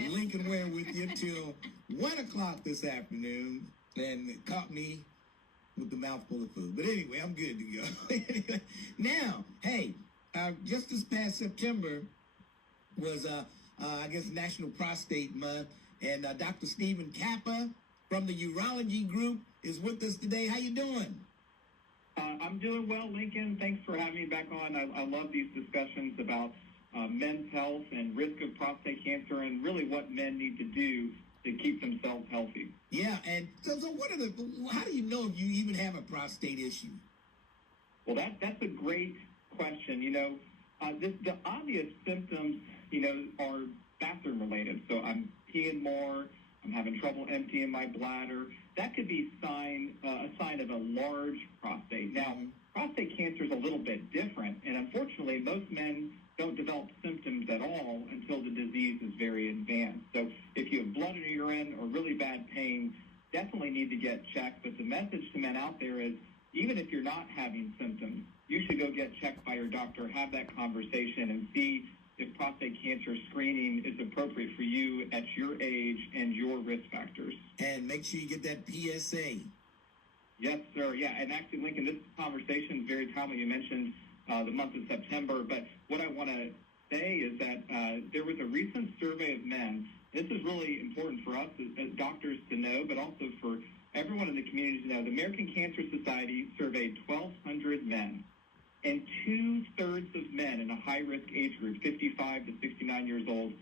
Lincoln Ware with you till 1 o'clock this afternoon, and it caught me with the mouthful of food. But anyway, I'm good to go. Anyway, now, hey, just this past September was, I guess, National Prostate Month, and Dr. Stephen Kappa from the Urology group is with us today. How you doing? I'm doing well, Lincoln. Thanks for having me back on. I love these discussions about men's health and risk of prostate cancer and really what men need to do to keep themselves healthy. Yeah, and so how do you know if you even have a prostate issue? Well, that's a great question. The obvious symptoms, are bathroom related. So I'm peeing more, I'm having trouble emptying my bladder. That could be a sign of a large prostate. Now, prostate cancer is a little bit different, and unfortunately, most men don't develop symptoms at all until the disease is very advanced. So if you have blood in your urine or really bad pain, definitely need to get checked. But the message to men out there is, even if you're not having symptoms, you should go get checked by your doctor, have that conversation, and see if prostate cancer screening is appropriate for you at your age and your risk factors. And make sure you get that PSA. Yes, sir. Yeah, and actually, Lincoln, this conversation is very timely. You mentioned the month of September, but what I want to say is that there was a recent survey of men. This is really important for us as doctors to know, but also for everyone in the community to know. The American Cancer Society surveyed 1,200 men, and 2/3 of men in a high-risk age group, 55 to 69 years old,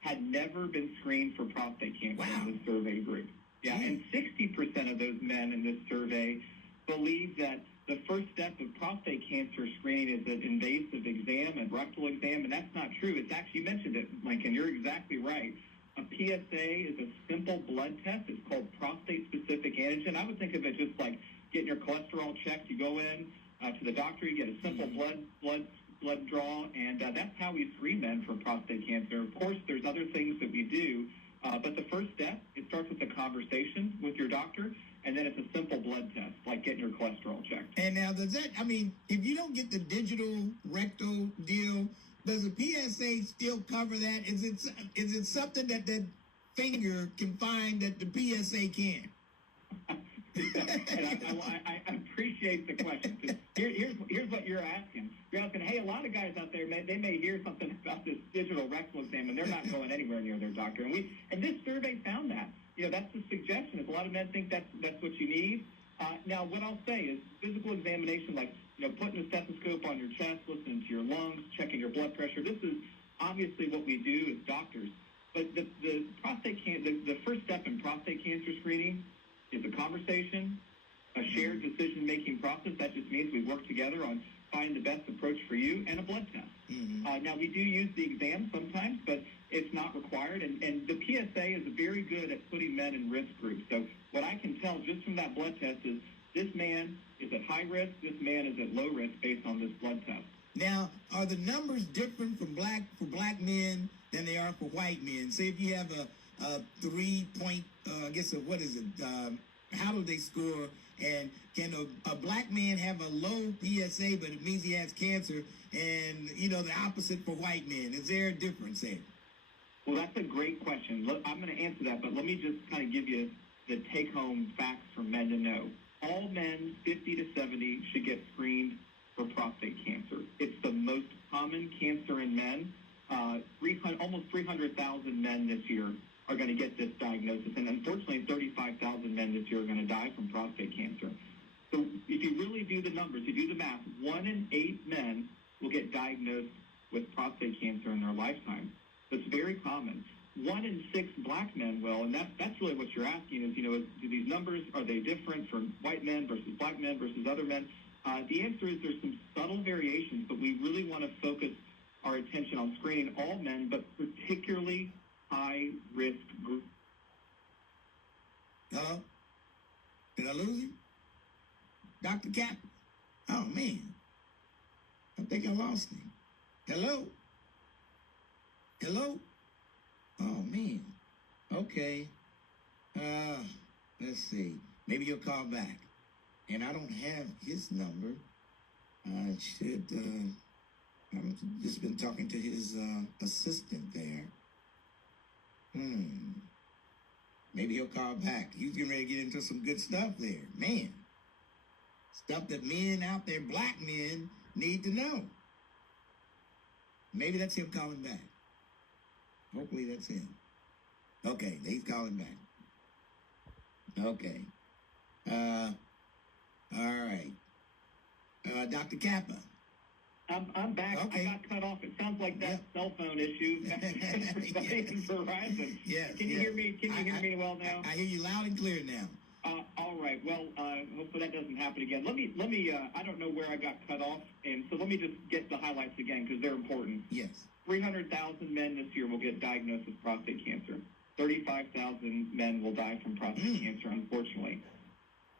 had never been screened for prostate cancer in this survey group. Yeah, and 60% of those men in this survey believe that the first step of prostate cancer screening is an invasive exam and rectal exam, and that's not true. It's actually, you mentioned it, Lincoln, you're exactly right. A PSA is a simple blood test. It's called prostate-specific antigen. I would think of it just like getting your cholesterol checked. You go in to the doctor, you get a simple blood draw, and that's how we screen men for prostate cancer. Of course, there's other things that we do, but the first step, it starts with a conversation with your doctor, and then it's a simple blood test, like getting your cholesterol checked. And now, if you don't get the digital rectal deal, does the PSA still cover that? Is it something that finger can find that the PSA can't? And I appreciate the question. Here's what you're asking. You're asking, hey, a lot of guys out there, they may hear something about this digital rectal exam, and they're not going anywhere near their doctor. And this survey found that. That's the suggestion. Is a lot of men think that's what you need. Now, what I'll say is physical examination, like putting a stethoscope on your chest, listening to your lungs, checking your blood pressure. This is obviously what we do as doctors. But the first step in prostate cancer screening is a conversation, a shared decision-making process. That just means we work together on finding the best approach for you, and a blood test. Now, we do use the exam sometimes, but it's not required. And the PSA is very good at putting men in risk groups. So what I can tell just from that blood test is this man is at high risk, this man is at low risk based on this blood test. Now, are the numbers different for black men than they are for white men? Say if you have a 3-point, how do they score? And can a black man have a low PSA, but it means he has cancer, and, the opposite for white men? Is there a difference there? Well, that's a great question. Look, I'm going to answer that, but let me just kind of give you the take-home facts for men to know. All men 50 to 70 should get screened for prostate cancer. It's the most common cancer in men. Almost 300,000 men this year are going to get this diagnosis, and unfortunately 35,000 men this year are going to die from prostate cancer. So if you really do the numbers, you do the math, 1 in 8 men will get diagnosed with prostate cancer in their lifetime. That's very common. 1 in 6 black men will, and that's really what you're asking is, do these numbers, are they different from white men versus black men versus other men? The answer is there's some subtle variations, but we really want to focus our attention on screening all men, but particularly high-risk groups. Hello? Did I lose you? Dr. Kappa? Oh, man. I think I lost him. Hello? Hello? Oh, man. Okay. Let's see. Maybe you'll call back. And I don't have his number. I should, I've just been talking to his assistant there. Maybe he'll call back. He's getting ready to get into some good stuff there. Man. Stuff that men out there, black men, need to know. Maybe that's him calling back. Hopefully that's him. Okay, he's calling back. Okay. All right. Dr. Kappa. I'm back. Okay. I got cut off. It sounds like that cell phone issue. Everybody in Verizon. Yes. Can you hear me? Can you hear me well now? I hear you loud and clear now. All right. Well, hopefully that doesn't happen again. Let me. I don't know where I got cut off, and so let me just get the highlights again because they're important. Yes. 300,000 men this year will get diagnosed with prostate cancer. 35,000 men will die from prostate cancer, unfortunately.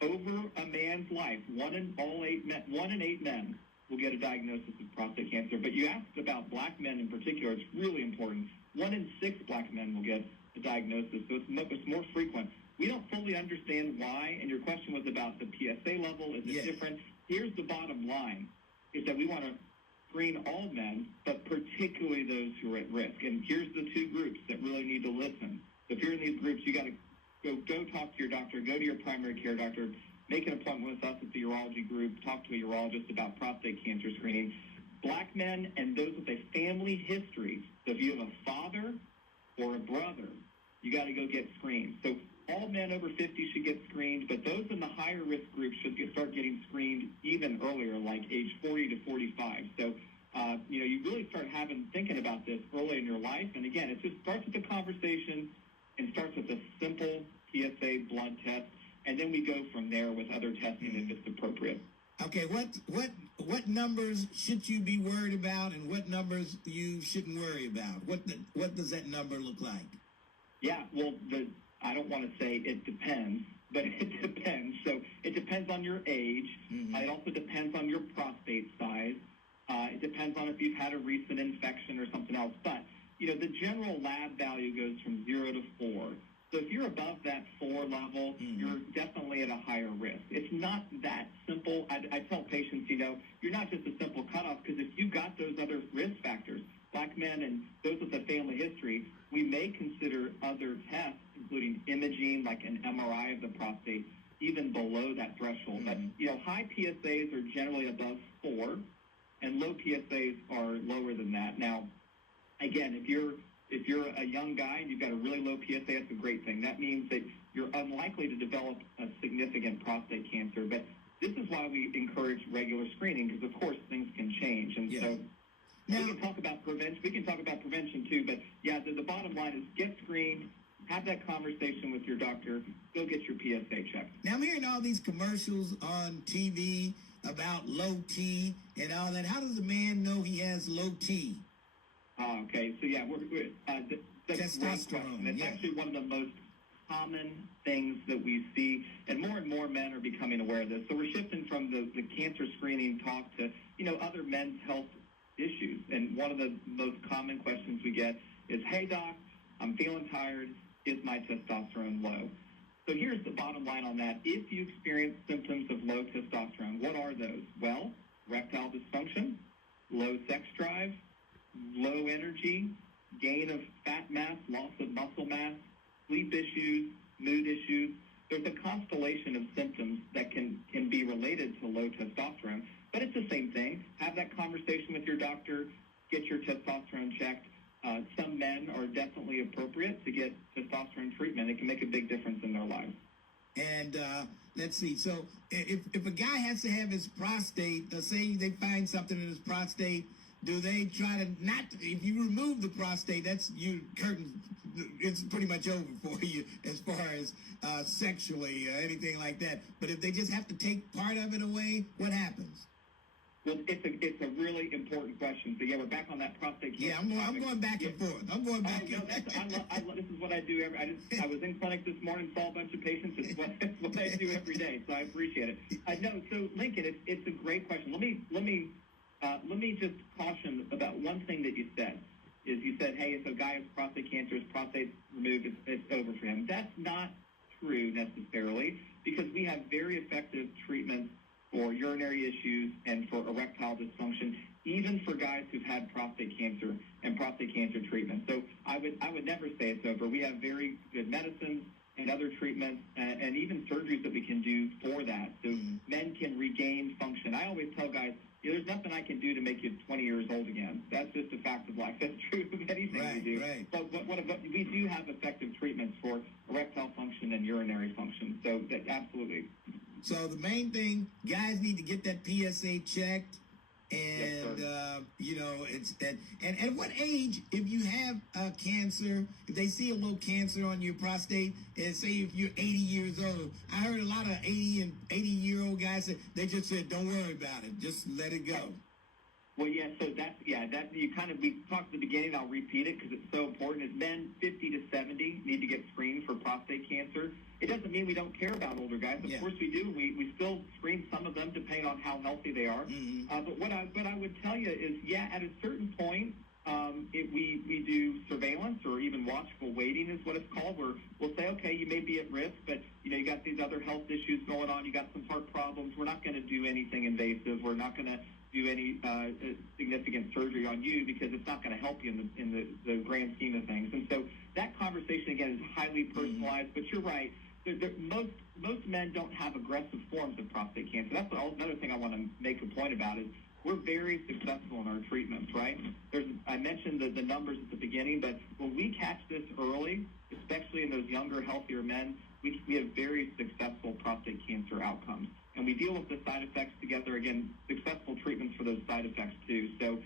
Over a man's life, 1 in 8 men will get a diagnosis of prostate cancer. But you asked about black men in particular. It's really important. 1 in 6 black men will get a diagnosis, so it's more frequent. We don't fully understand why, and your question was about the PSA level. Is it different? Here's the bottom line, is that we want to screen all men, but particularly those who are at risk. And here's the 2 groups that really need to listen. If you're in these groups, you got to go talk to your doctor, go to your primary care doctor, make an appointment with us at the urology group, talk to a urologist about prostate cancer screening. Black men and those with a family history, so if you have a father or a brother, you got to go get screened. So all men over 50 should get screened, but those in the higher risk group should start getting screened even earlier, like age 40 to 45. So, you really start thinking about this early in your life. And again, it just starts with a conversation and starts with a simple PSA blood test. And then we go from there with other testing if it's appropriate. Okay, what numbers should you be worried about, and what numbers you shouldn't worry about? What does that number look like? Yeah, well, I don't want to say it depends, but it depends. So it depends on your age. It also depends on your prostate size. It depends on if you've had a recent infection or something else. But, the general lab value goes from 0 to 4. So if you're above that 4 level, you're definitely at a higher risk. It's not that simple. I tell patients, you're not just a simple cutoff, because if you've got those other risk factors, black men and those with a family history, we may consider other tests, including imaging, like an MRI of the prostate, even below that threshold. But, high PSAs are generally above 4, and low PSAs are lower than that. Now, again, if you're a young guy and you've got a really low PSA, that's a great thing. That means that you're unlikely to develop a significant prostate cancer. But this is why we encourage regular screening, because, of course, things can change. And so we can talk about prevention. We can talk about prevention, too. But, the bottom line is get screened, have that conversation with your doctor, go get your PSA checked. Now, I'm hearing all these commercials on TV about low T and all that. How does a man know he has low T? Okay, so that's a great question. It's actually one of the most common things that we see, and more men are becoming aware of this. So we're shifting from the cancer screening talk to, other men's health issues. And one of the most common questions we get is, hey, doc, I'm feeling tired. Is my testosterone low? So here's the bottom line on that. If you experience symptoms of low testosterone, what are those? Well, erectile dysfunction, low sex drive, low energy, gain of fat mass, loss of muscle mass, sleep issues, mood issues. There's a constellation of symptoms that can be related to low testosterone, but it's the same thing. Have that conversation with your doctor, get your testosterone checked. Some men are definitely appropriate to get testosterone treatment. It can make a big difference in their lives. And let's see. So if a guy has to have his prostate, say they find something in his prostate, do they try to not? If you remove the prostate, that's you curtain. It's pretty much over for you as far as sexually anything like that. But if they just have to take part of it away, what happens? Well, it's a really important question. So we're back on that prostate cancer. Yeah, I'm going back and forth. I'm going back. I love this is what I do. I was in clinic this morning, saw a bunch of patients. It's what I do every day. So I appreciate it. No, so Lincoln, it's a great question. Let me just caution about one thing that you said. Is you said, hey, if a guy has prostate cancer, his prostate's removed, it's over for him. That's not true necessarily, because we have very effective treatments for urinary issues and for erectile dysfunction, even for guys who've had prostate cancer. and prostate cancer treatment. So I would never say it's over. We have very good medicines and other treatments and even surgeries that we can do for that. So men can regain function. I always tell guys, there's nothing I can do to make you 20 years old again. That's just a fact of life. That's true of anything we do. Right. But we do have effective treatments for erectile function and urinary function. So that absolutely. So the main thing, guys need to get that PSA checked. And, Yes, it's that. And at what age, if you have cancer, if they see a little cancer on your prostate, and say if you're 80 years old, I heard a lot of 80-year-old guys say, they just said, don't worry about it. Just let it go. Well, so we talked at the beginning, I'll repeat it because it's so important, is men 50 to 70 need to get screened for prostate cancer. It doesn't mean we don't care about older guys. Of course we do. We still screen some of them depending on how healthy they are. But what I would tell you is, at a certain point, we do surveillance or even watchful waiting is what it's called, where we'll say, okay, you may be at risk, but you got these other health issues going on. You got some heart problems. We're not going to do anything invasive. We're not going to do any significant surgery on you because it's not going to help you in the grand scheme of things. And so that conversation, again, is highly personalized. But you're right. Most men don't have aggressive forms of prostate cancer. That's another thing I want to make a point about is we're very successful in our treatments, right? I mentioned the numbers at the beginning, but when we catch this early, especially in those younger, healthier men, we have very successful prostate cancer outcomes. And we deal with the side effects together, again, successful treatments for those side effects too. So,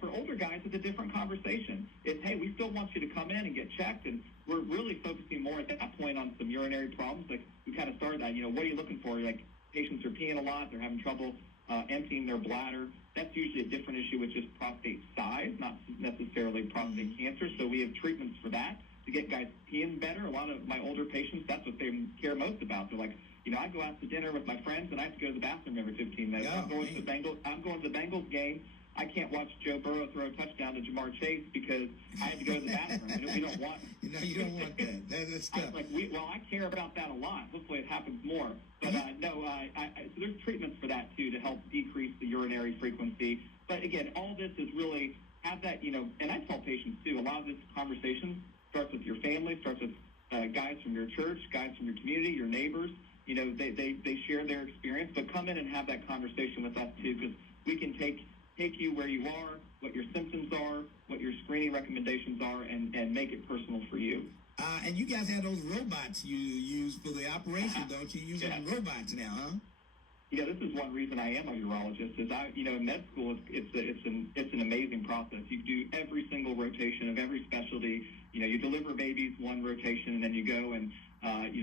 for older guys, it's a different conversation. It's, hey, we still want you to come in and get checked, and we're really focusing more at that point on some urinary problems. Like we kind of started that, what are you looking for? Like patients are peeing a lot, they're having trouble emptying their bladder. That's usually a different issue with just prostate size, not necessarily prostate cancer. So we have treatments for that to get guys peeing better. A lot of my older patients, that's what they care most about. They're like, I go out to dinner with my friends and I have to go to the bathroom every 15 minutes. I'm going to the Bengals game. I can't watch Joe Burrow throw a touchdown to Jamar Chase because I had to go to the bathroom. We don't want. You don't want that. That's tough. I care about that a lot. Hopefully, it happens more. But so there's treatments for that too to help decrease the urinary frequency. But again, all this is really have that. And I tell patients too. A lot of this conversation starts with your family, starts with guys from your church, guys from your community, your neighbors. They share their experience, but come in and have that conversation with us too, because we can take you where you are, what your symptoms are, what your screening recommendations are, and make it personal for you. And you guys have those robots you use for the operation, don't you? Using robots now, huh? This is one reason I am a urologist. Is in med school, it's an amazing process. You do every single rotation of every specialty. You deliver babies one rotation, and then you go and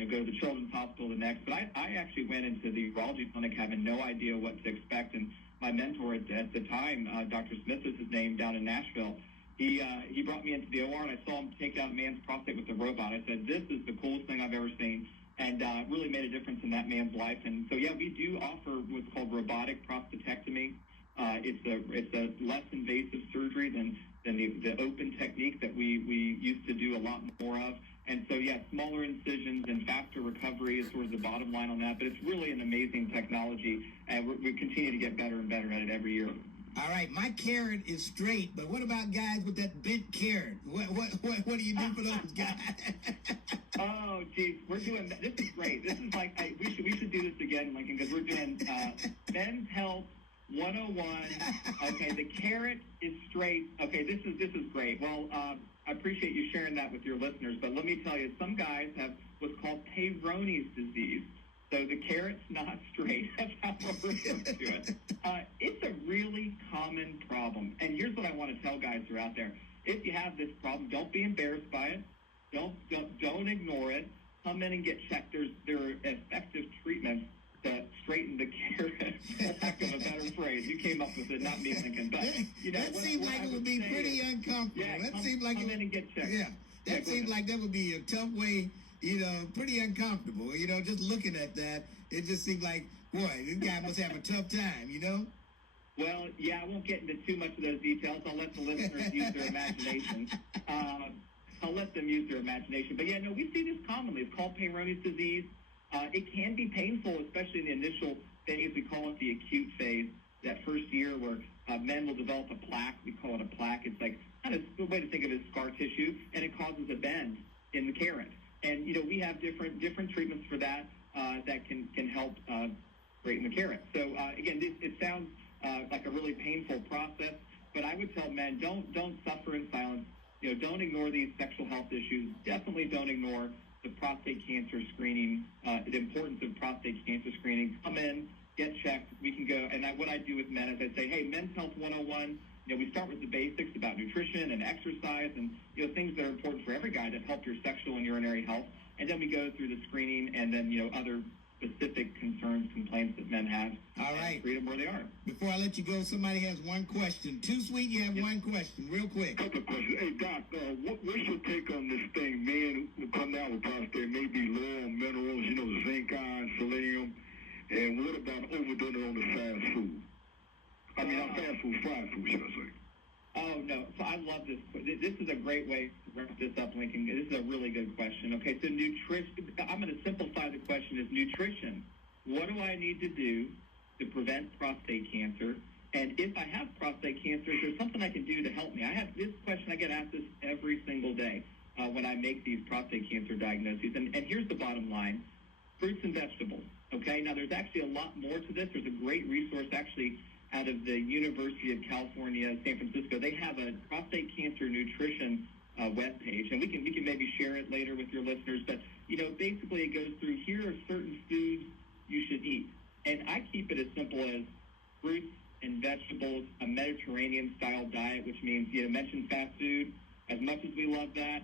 go to the children's hospital the next. But I actually went into the urology clinic having no idea what to expect. And my mentor at the time, Dr. Smith is his name, down in Nashville, he brought me into the OR, and I saw him take out a man's prostate with a robot. I said, this is the coolest thing I've ever seen, and really made a difference in that man's life. And so, we do offer what's called robotic prostatectomy. It's a less invasive surgery than the open technique that we used to do a lot more of. And so, smaller incisions and faster recovery is sort of the bottom line on that. But it's really an amazing technology, and we continue to get better and better at it every year. All right, my carrot is straight, but what about guys with that bent carrot? What do you do for those guys? Oh, geez, we're doing this is great. This is like we should do this again, Lincoln, because we're doing Men's Health 101. Okay, the carrot is straight. Okay, this is great. Well, I appreciate you sharing that with your listeners, but let me tell you, some guys have what's called Peyronie's disease. So the carrot's not straight. That's how we're referring to it. It's a really common problem. And here's what I want to tell guys who are out there. If you have this problem, don't be embarrassed by it. Don't ignore it. Come in and get checked. There are effective treatments to straighten the carrot. For lack of a better phrase. You came up with it, not me, Lincoln. But that seemed like it would be pretty uncomfortable. Come in and get checked. Yeah, that seemed like that would be a tough way. Pretty uncomfortable. Just looking at that, it just seemed like, boy, this guy must have a tough time. Well, I won't get into too much of those details. I'll let the listeners use their imagination. I'll let them use their imagination. But we see this commonly. It's called Peyronie's disease. It can be painful, especially in the initial phase. We call it the acute phase, that first year where men will develop a plaque. We call it a plaque. It's like kind of the way to think of it as scar tissue, and it causes a bend in the carrot. And, we have different treatments for that that can help straighten the carrot. So, again, it sounds like a really painful process, but I would tell men, don't suffer in silence. Don't ignore these sexual health issues. Definitely don't ignore the prostate cancer screening, the importance of prostate cancer screening. Come in, get checked. We can go. And what I do with men is I say, hey, Men's Health 101, we start with the basics about nutrition and exercise and, things that are important for every guy to help your sexual and urinary health. And then we go through the screening and then, other specific concerns, complaints that men have. All right. Treat them where they are. Before I let you go, somebody has one question. Too Sweet, you have one question, real quick. Couple of questions. Hey, Doc, what's your take on this thing? Men who come down with prostate may be low on minerals, zinc, iron, selenium. And what about overdoing it on the fast food? I mean, not fast food, fried food, should I say? Oh, no. So I love this. This is a great way to wrap this up, Lincoln. This is a really good question. Okay, so nutrition, I'm going to simplify the question as nutrition. What do I need to do to prevent prostate cancer? And if I have prostate cancer, is there something I can do to help me? I have this question, I get asked this every single day when I make these prostate cancer diagnoses. And here's the bottom line. Fruits and vegetables. Okay, now there's actually a lot more to this. There's a great resource actually out of the University of California, San Francisco. They have a prostate cancer nutrition webpage, and we can maybe share it later with your listeners. But, basically it goes through, here are certain foods you should eat. And I keep it as simple as fruits and vegetables, a Mediterranean-style diet, which means, mention fast food. As much as we love that,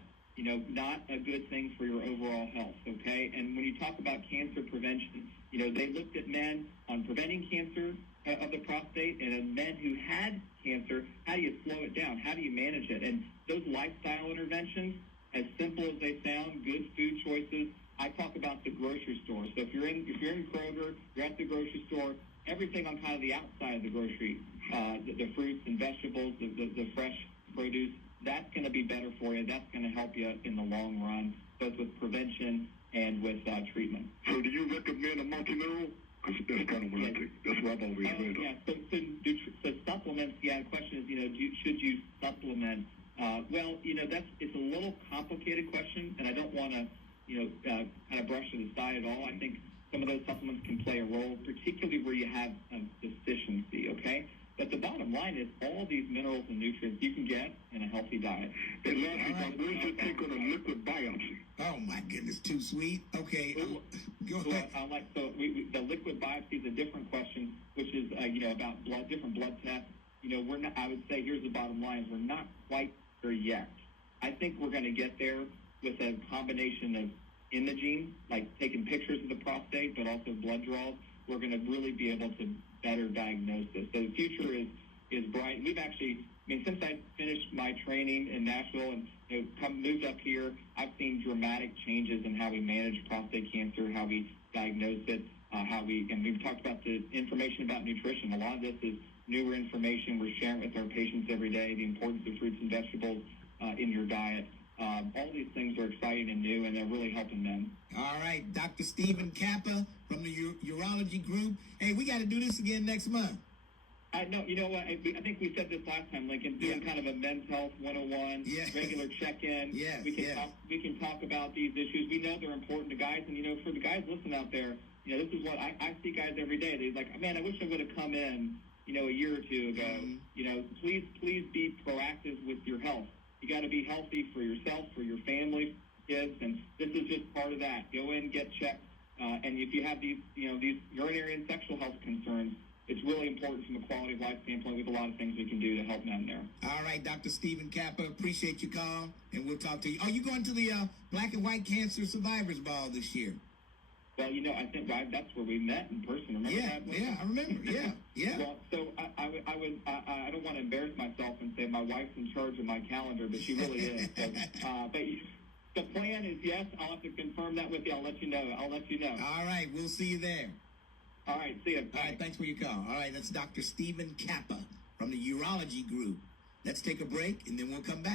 not a good thing for your overall health, okay? And when you talk about cancer prevention, they looked at men on preventing cancer of the prostate, and in men who had cancer, how do you slow it down? How do you manage it? And those lifestyle interventions, as simple as they sound, good food choices. I talk about the grocery store. So if you're in Kroger, you're at the grocery store, everything on kind of the outside of the grocery, the fruits and vegetables, the fresh produce, that's going to be better for you. That's going to help you in the long run, both with prevention and with treatment. So do you recommend a multi-mineral? Because that's kind of what I think. That's what I've always read. Yeah, so supplements, the question is, should you supplement? Well, it's a little complicated question, and I don't want to, kind of brush it aside at all. I think some of those supplements can play a role, particularly where you have a deficiency, okay? But the bottom line is all these minerals and nutrients you can get in a healthy diet. And lastly, where's your take on a liquid biopsy? Oh, my goodness, Too Sweet. Okay, go ahead. The liquid biopsy is a different question, which is, about different blood tests. We're not, I would say, here's the bottom line, we're not quite there yet. I think we're going to get there with a combination of imaging, like taking pictures of the prostate, but also blood draws. We're going to really be able to better diagnose this. So the future is bright. We've actually, since I finished my training in Nashville and moved up here, I've seen dramatic changes in how we manage prostate cancer, how we diagnose it, and we've talked about the information about nutrition. A lot of this is newer information we're sharing with our patients every day, the importance of fruits and vegetables in your diet. All these things are exciting and new, and they're really helping them. All right, Dr. Stephen Kappa from the Urology Group. Hey, we got to do this again next month. I know. You know what? I think we said this last time, Lincoln. Doing kind of a Men's Health 101, regular check-in. Yes, we can talk about these issues. We know they're important to guys, and for the guys listening out there, this is what I see guys every day. They're like, man, I wish I would have come in, a year or two ago. Mm-hmm. Please be proactive with your health. You got to be healthy for yourself, for your family, kids, and this is just part of that. Go in, get checked, and if you have these urinary and sexual health concerns, it's really important from a quality of life standpoint. We have a lot of things we can do to help men there. All right, Dr. Stephen Kappa, appreciate your call, and we'll talk to you. Are you going to the Black and White Cancer Survivors Ball this year? Well, I think that's where we met in person. Remember that? Yeah, I remember. Yeah. Well, so I don't want to embarrass myself and say my wife's in charge of my calendar, but she really is. So, but the plan is yes. I'll have to confirm that with you. I'll let you know. All right, we'll see you there. All right, see you. All right, thanks for your call. All right, that's Dr. Stephen Kappa from the Urology Group. Let's take a break, and then we'll come back.